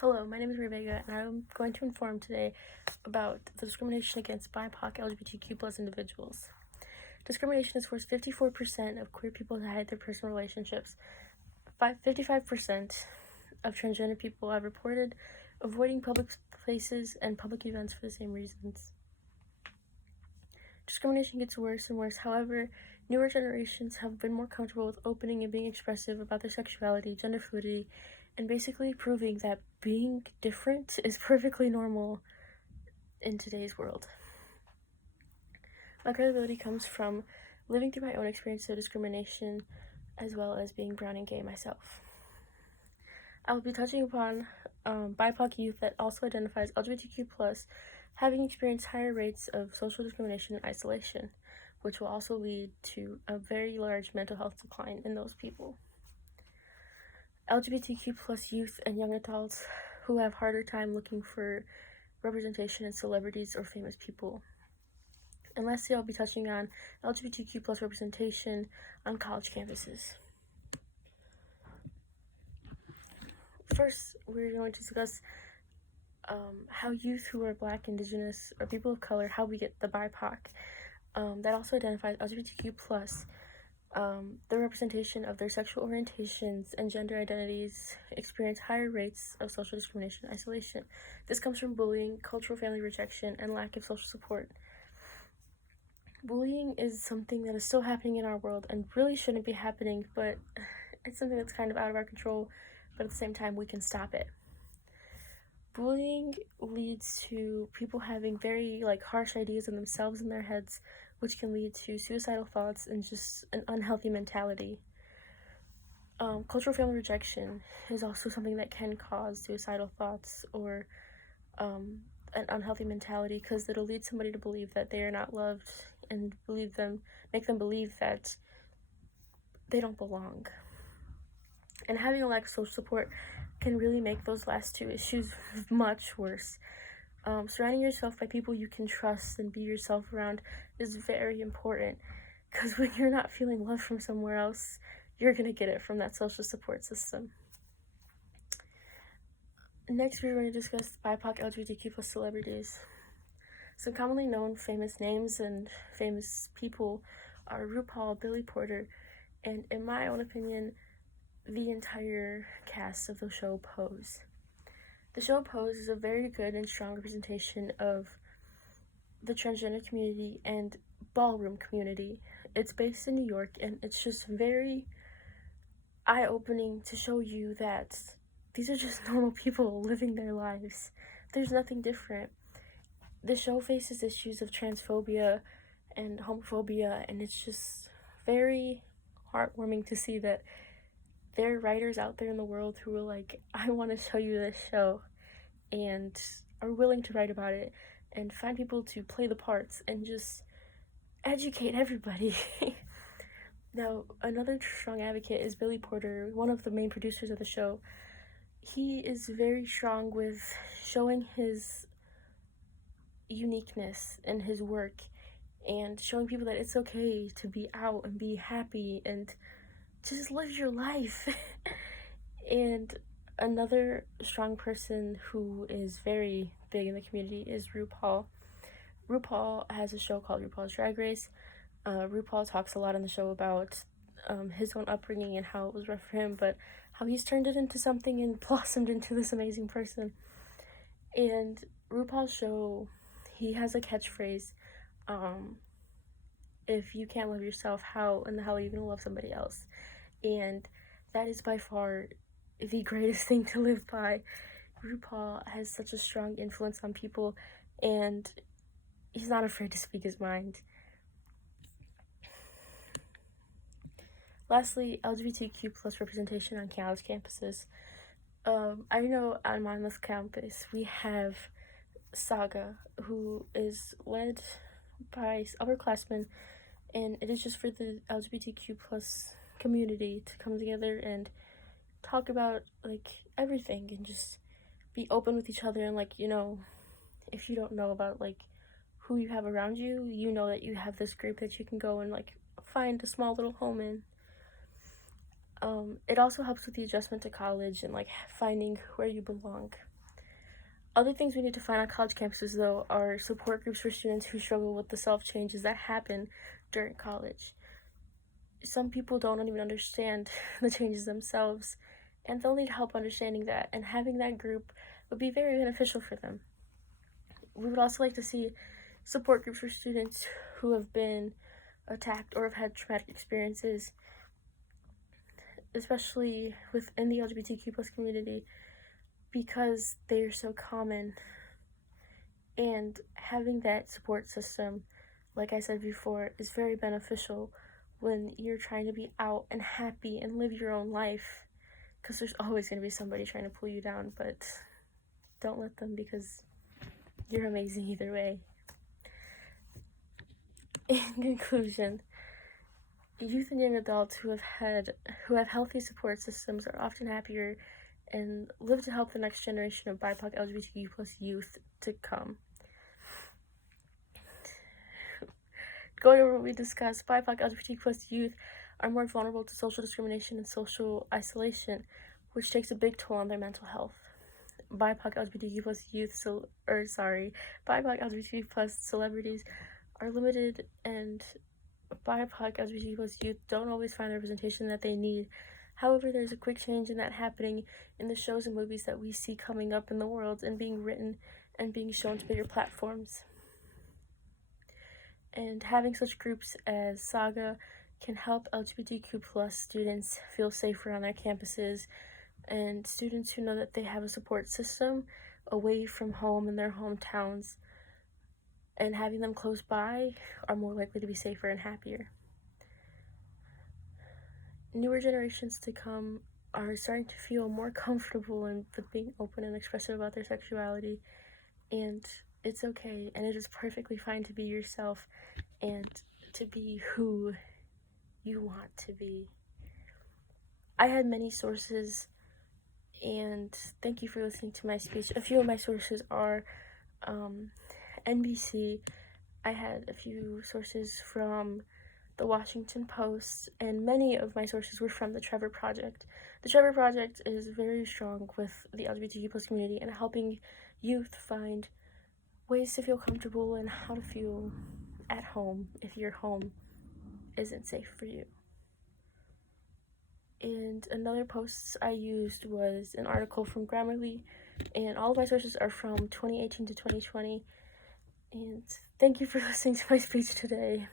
Hello, my name is Rebecca, and I'm going to inform today about the discrimination against BIPOC LGBTQ+ individuals. Discrimination has forced 54% of queer people to hide their personal relationships. 55% of transgender people have reported avoiding public places and public events for the same reasons. Discrimination gets worse and worse. However, newer generations have been more comfortable with opening and being expressive about their sexuality, gender fluidity, and basically proving that being different is perfectly normal in today's world. My credibility comes from living through my own experience of discrimination, as well as being brown and gay myself. I will be touching upon BIPOC youth that also identifies LGBTQ+, having experienced higher rates of social discrimination and isolation, which will also lead to a very large mental health decline in those people. LGBTQ+ youth and young adults who have harder time looking for representation in celebrities or famous people. And lastly, I'll be touching on LGBTQ+ representation on college campuses. First, we're going to discuss how youth who are Black, Indigenous, or people of color, how we get the BIPOC, that also identifies LGBTQ+, the representation of their sexual orientations and gender identities experience higher rates of social discrimination and isolation. This comes from bullying, cultural family rejection, and lack of social support. Bullying is something that is still happening in our world and really shouldn't be happening, but it's something that's kind of out of our control, but at the same time we can stop it. Bullying leads to people having very harsh ideas of themselves in their heads, which can lead to suicidal thoughts and just an unhealthy mentality. Cultural family rejection is also something that can cause suicidal thoughts or an unhealthy mentality, because it'll lead somebody to believe that they are not loved and make them believe that they don't belong. And having a lack of social support can really make those last two issues much worse. Surrounding yourself by people you can trust and be yourself around is very important, because when you're not feeling love from somewhere else, you're going to get it from that social support system. Next, we're going to discuss BIPOC LGBTQ+ celebrities. Some commonly known famous names and famous people are RuPaul, Billy Porter, and in my own opinion, the entire cast of the show Pose. The show Pose is a very good and strong representation of the transgender community and ballroom community. It's based in New York, and it's just very eye-opening to show you that these are just normal people living their lives. There's nothing different. The show faces issues of transphobia and homophobia, and it's just very heartwarming to see that there are writers out there in the world who are like, I want to show you this show, and are willing to write about it and find people to play the parts and just educate everybody. Now, another strong advocate is Billy Porter, one of the main producers of the show. He is very strong with showing his uniqueness in his work and showing people that it's okay to be out and be happy and just live your life. And another strong person who is very big in the community is RuPaul. RuPaul has a show called RuPaul's Drag Race. RuPaul talks a lot on the show about his own upbringing and how it was rough for him, but how he's turned it into something and blossomed into this amazing person. And RuPaul's show, he has a catchphrase, if you can't love yourself, how in the hell are you going to love somebody else? And that is by far the greatest thing to live by. RuPaul has such a strong influence on people, and he's not afraid to speak his mind. Lastly, LGBTQ+ representation on college campuses. I know on Monmouth campus we have Saga, who is led by upperclassmen, and it is just for the LGBTQ+ community to come together and talk about everything and just be open with each other. And if you don't know about who you have around you, you know that you have this group that you can go and find a small little home in. It also helps with the adjustment to college and like finding where you belong. Other things we need to find on college campuses, though, are support groups for students who struggle with the self changes that happen during college. Some people don't even understand the changes themselves, and they'll need help understanding that, and having that group would be very beneficial for them. We would also like to see support groups for students who have been attacked or have had traumatic experiences, especially within the LGBTQ plus community, because they are so common. And having that support system, like I said before, is very beneficial when you're trying to be out and happy and live your own life, because there's always going to be somebody trying to pull you down, but don't let them, because you're amazing either way. In conclusion, youth and young adults who have healthy support systems are often happier and live to help the next generation of BIPOC LGBTQ plus youth to come. Going over what we discussed, BIPOC LGBTQ plus youth are more vulnerable to social discrimination and social isolation, which takes a big toll on their mental health. BIPOC LGBTQ plus BIPOC LGBTQ plus celebrities are limited, and BIPOC LGBTQ plus youth don't always find the representation that they need. However, there's a quick change in that happening in the shows and movies that we see coming up in the world and being written and being shown to bigger platforms. And having such groups as Saga can help LGBTQ plus students feel safer on their campuses, and students who know that they have a support system away from home in their hometowns and having them close by are more likely to be safer and happier. Newer generations to come are starting to feel more comfortable in being open and expressive about their sexuality, and it's okay, and it is perfectly fine to be yourself and to be who you want to be. I had many sources, and thank you for listening to my speech. A few of my sources are NBC. I had a few sources from the Washington Post, and many of my sources were from the Trevor Project. The Trevor Project is very strong with the LGBTQ plus community and helping youth find ways to feel comfortable and how to feel at home if your home isn't safe for you. And another post I used was an article from Grammarly, and all of my sources are from 2018 to 2020. And thank you for listening to my speech today.